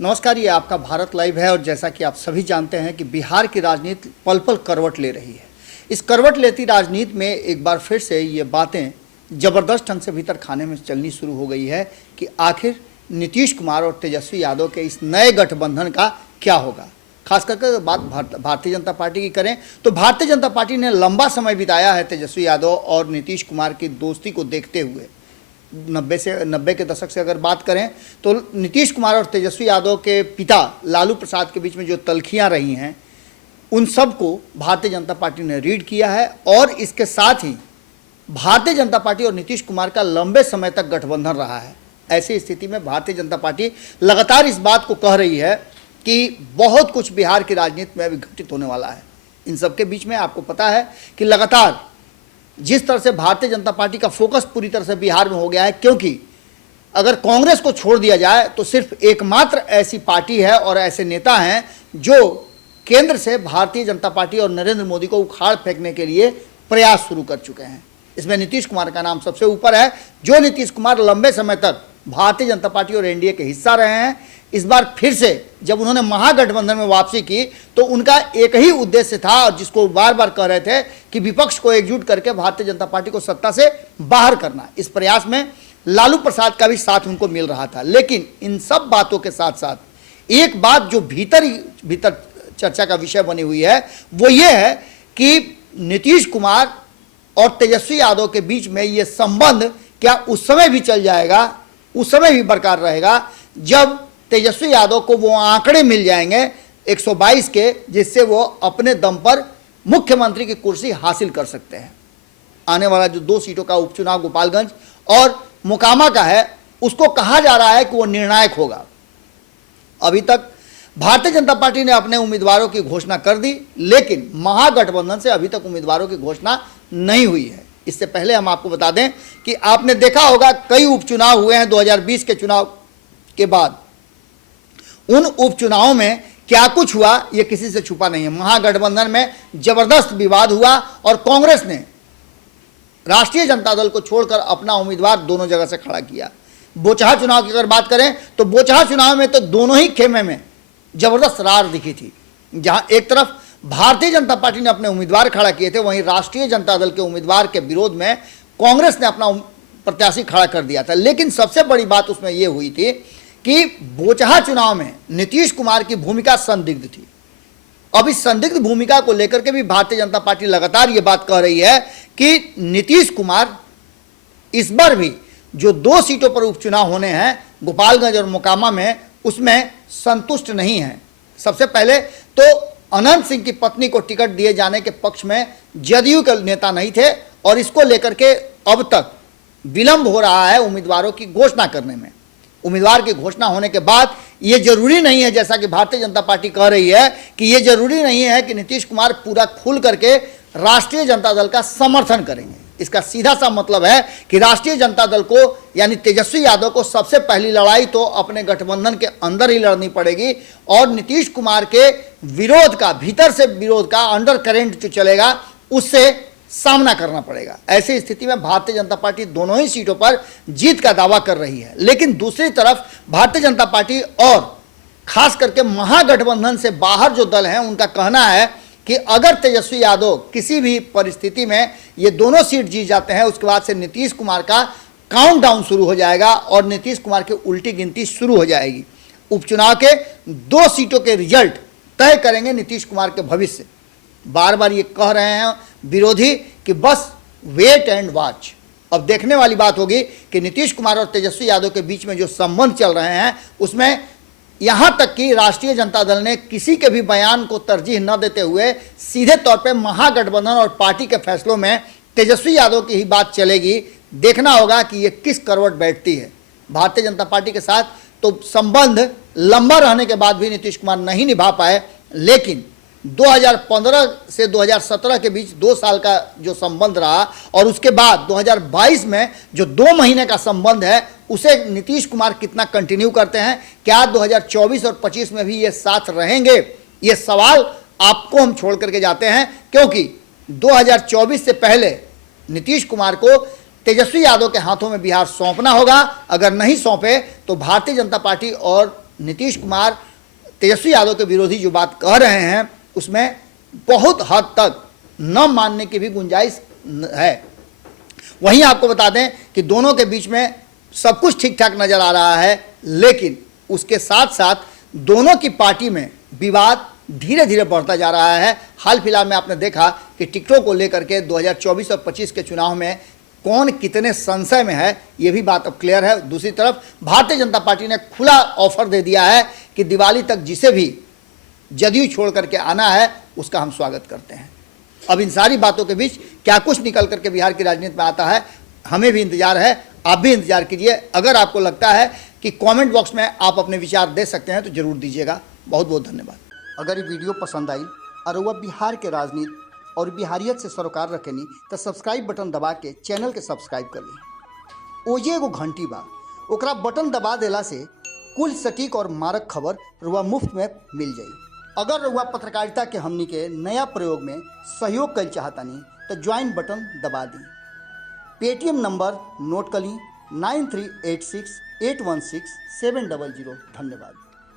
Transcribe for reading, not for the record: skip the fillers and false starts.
नमस्कार, ये आपका भारत लाइव है और जैसा कि आप सभी जानते हैं कि बिहार की राजनीति पल पल करवट ले रही है। इस करवट लेती राजनीति में एक बार फिर से ये बातें जबरदस्त ढंग से भीतर खाने में चलनी शुरू हो गई है कि आखिर नीतीश कुमार और तेजस्वी यादव के इस नए गठबंधन का क्या होगा। खास करके बात भारतीय जनता पार्टी की करें तो भारतीय जनता पार्टी ने लंबा समय बिताया है तेजस्वी यादव और नीतीश कुमार की दोस्ती को देखते हुए। 90 के दशक से अगर बात करें तो नीतीश कुमार और तेजस्वी यादव के पिता लालू प्रसाद के बीच में जो तल्खियां रही हैं उन सब को भारतीय जनता पार्टी ने रीड किया है और इसके साथ ही भारतीय जनता पार्टी और नीतीश कुमार का लंबे समय तक गठबंधन रहा है। ऐसी स्थिति में भारतीय जनता पार्टी लगातार इस बात को कह रही है कि बहुत कुछ बिहार की राजनीति में अभी घटित होने वाला है। इन सबके बीच में आपको पता है कि लगातार जिस तरह से भारतीय जनता पार्टी का फोकस पूरी तरह से बिहार में हो गया है, क्योंकि अगर कांग्रेस को छोड़ दिया जाए तो सिर्फ एकमात्र ऐसी पार्टी है और ऐसे नेता हैं जो केंद्र से भारतीय जनता पार्टी और नरेंद्र मोदी को उखाड़ फेंकने के लिए प्रयास शुरू कर चुके हैं। इसमें नीतीश कुमार का नाम सबसे ऊपर है। जो नीतीश कुमार लंबे समय तक भारतीय जनता पार्टी और एनडीए के हिस्सा रहे हैं, इस बार फिर से जब उन्होंने महागठबंधन में वापसी की तो उनका एक ही उद्देश्य था और जिसको बार बार कह रहे थे कि विपक्ष को एकजुट करके भारतीय जनता पार्टी को सत्ता से बाहर करना। इस प्रयास में लालू प्रसाद का भी साथ उनको मिल रहा था। लेकिन इन सब बातों के साथ साथ एक बात जो भीतर चर्चा का विषय बनी हुई है वो ये है कि नीतीश कुमार और तेजस्वी यादव के बीच में ये संबंध क्या उस समय भी चल जाएगा, उस समय भी बरकरार रहेगा जब तेजस्वी यादव को वो आंकड़े मिल जाएंगे 122 के, जिससे वो अपने दम पर मुख्यमंत्री की कुर्सी हासिल कर सकते हैं। आने वाला जो 2 सीटों का उपचुनाव गोपालगंज और मोकामा का है उसको कहा जा रहा है कि वो निर्णायक होगा। अभी तक भारतीय जनता पार्टी ने अपने उम्मीदवारों की घोषणा कर दी, लेकिन महागठबंधन से अभी तक उम्मीदवारों की घोषणा नहीं हुई है। इससे पहले हम आपको बता दें कि आपने देखा होगा कई उपचुनाव हुए हैं 2020 के चुनाव के बाद। उन उपचुनावों में क्या कुछ हुआ ये किसी से छुपा नहीं है। महागठबंधन में जबरदस्त विवाद हुआ और कांग्रेस ने राष्ट्रीय जनता दल को छोड़कर अपना उम्मीदवार दोनों जगह से खड़ा किया। बोचहा चुनाव की अगर बात करें तो बोचहा चुनाव में तो दोनों ही खेमे में जबरदस्त रार दिखी थी। जहां एक तरफ भारतीय जनता पार्टी ने अपने उम्मीदवार खड़ा किए थे, वहीं राष्ट्रीय जनता दल के उम्मीदवार के विरोध में कांग्रेस ने अपना प्रत्याशी खड़ा कर दिया था। लेकिन सबसे बड़ी बात उसमें यह हुई थी कि बोचहा चुनाव में नीतीश कुमार की भूमिका संदिग्ध थी। अब इस संदिग्ध भूमिका को लेकर के भी भारतीय जनता पार्टी लगातार ये बात कह रही है कि नीतीश कुमार इस बार भी जो 2 सीटों पर उपचुनाव होने हैं गोपालगंज और मोकामा में, उसमें संतुष्ट नहीं है। सबसे पहले तो अनंत सिंह की पत्नी को टिकट दिए जाने के पक्ष में जदयू के नेता नहीं थे और इसको लेकर के अब तक विलंब हो रहा है उम्मीदवारों की घोषणा करने में। उम्मीदवार की घोषणा होने के बाद ये जरूरी नहीं है, जैसा कि भारतीय जनता पार्टी कह रही है कि ये जरूरी नहीं है कि नीतीश कुमार पूरा खुल करके राष्ट्रीय जनता दल का समर्थन करेंगे। इसका सीधा सा मतलब है कि राष्ट्रीय जनता दल को यानी तेजस्वी यादव को सबसे पहली लड़ाई तो अपने गठबंधन के अंदर ही लड़नी पड़ेगी और नीतीश कुमार के विरोध का, भीतर से विरोध का अंडर करेंट जो चलेगा उससे सामना करना पड़ेगा। ऐसी स्थिति में भारतीय जनता पार्टी दोनों ही सीटों पर जीत का दावा कर रही है। लेकिन दूसरी तरफ भारतीय जनता पार्टी और खास करके महागठबंधन से बाहर जो दल हैं उनका कहना है कि अगर तेजस्वी यादव किसी भी परिस्थिति में ये दोनों सीट जीत जाते हैं उसके बाद से नीतीश कुमार का काउंटडाउन शुरू हो जाएगा और नीतीश कुमार की उल्टी गिनती शुरू हो जाएगी। उपचुनाव के 2 सीटों के रिजल्ट तय करेंगे नीतीश कुमार के भविष्य। बार बार ये कह रहे हैं विरोधी कि बस वेट एंड वॉच। अब देखने वाली बात होगी कि नीतीश कुमार और तेजस्वी यादव के बीच में जो संबंध चल रहे हैं उसमें यहां तक कि राष्ट्रीय जनता दल ने किसी के भी बयान को तरजीह न देते हुए सीधे तौर पे महागठबंधन और पार्टी के फैसलों में तेजस्वी यादव की ही बात चलेगी। देखना होगा कि ये किस करवट बैठती है। भारतीय जनता पार्टी के साथ तो संबंध लंबा रहने के बाद भी नीतीश कुमार नहीं निभा पाए, लेकिन 2015 से 2017 के बीच 2 साल का जो संबंध रहा और उसके बाद 2022 में जो 2 महीने का संबंध है उसे नीतीश कुमार कितना कंटिन्यू करते हैं, क्या 2024 और 25 में भी ये साथ रहेंगे, ये सवाल आपको हम छोड़ करके जाते हैं। क्योंकि 2024 से पहले नीतीश कुमार को तेजस्वी यादव के हाथों में बिहार सौंपना होगा। अगर नहीं सौंपे तो भारतीय जनता पार्टी और नीतीश कुमार तेजस्वी यादव के विरोधी जो बात कह रहे हैं उसमें बहुत हद तक न मानने की भी गुंजाइश है। वहीं आपको बता दें कि दोनों के बीच में सब कुछ ठीक ठाक नजर आ रहा है, लेकिन उसके साथ साथ दोनों की पार्टी में विवाद धीरे धीरे बढ़ता जा रहा है। हाल फिलहाल में आपने देखा कि टिकटों को लेकर के 2024 और 25 के चुनाव में कौन कितने संशय में है, ये भी बात अब क्लियर है। दूसरी तरफ भारतीय जनता पार्टी ने खुला ऑफर दे दिया है कि दिवाली तक जिसे भी जदयू छोड़ करके आना है उसका हम स्वागत करते हैं। अब इन सारी बातों के बीच क्या कुछ निकल करके बिहार की राजनीति में आता है, हमें भी इंतजार है, आप भी इंतजार कीजिए। अगर आपको लगता है कि कमेंट बॉक्स में आप अपने विचार दे सकते हैं तो जरूर दीजिएगा। बहुत बहुत धन्यवाद। अगर ये वीडियो पसंद आई और वह बिहार के राजनीति और बिहारियत से सरोकार रखेनी तो सब्सक्राइब बटन दबा के चैनल के सब्सक्राइब कर ली। ओजे एगो घंटी बा, ओकरा बटन दबा देला से कुल सटीक और मारक खबर रुआ मुफ्त में मिल जाई। अगर रुआ पत्रकारिता के हमनी के नया प्रयोग में सहयोग कर चाहतानी तो ज्वाइन बटन दबा दी। पेटीएम नंबर नोट कर ली 9386816700। धन्यवाद।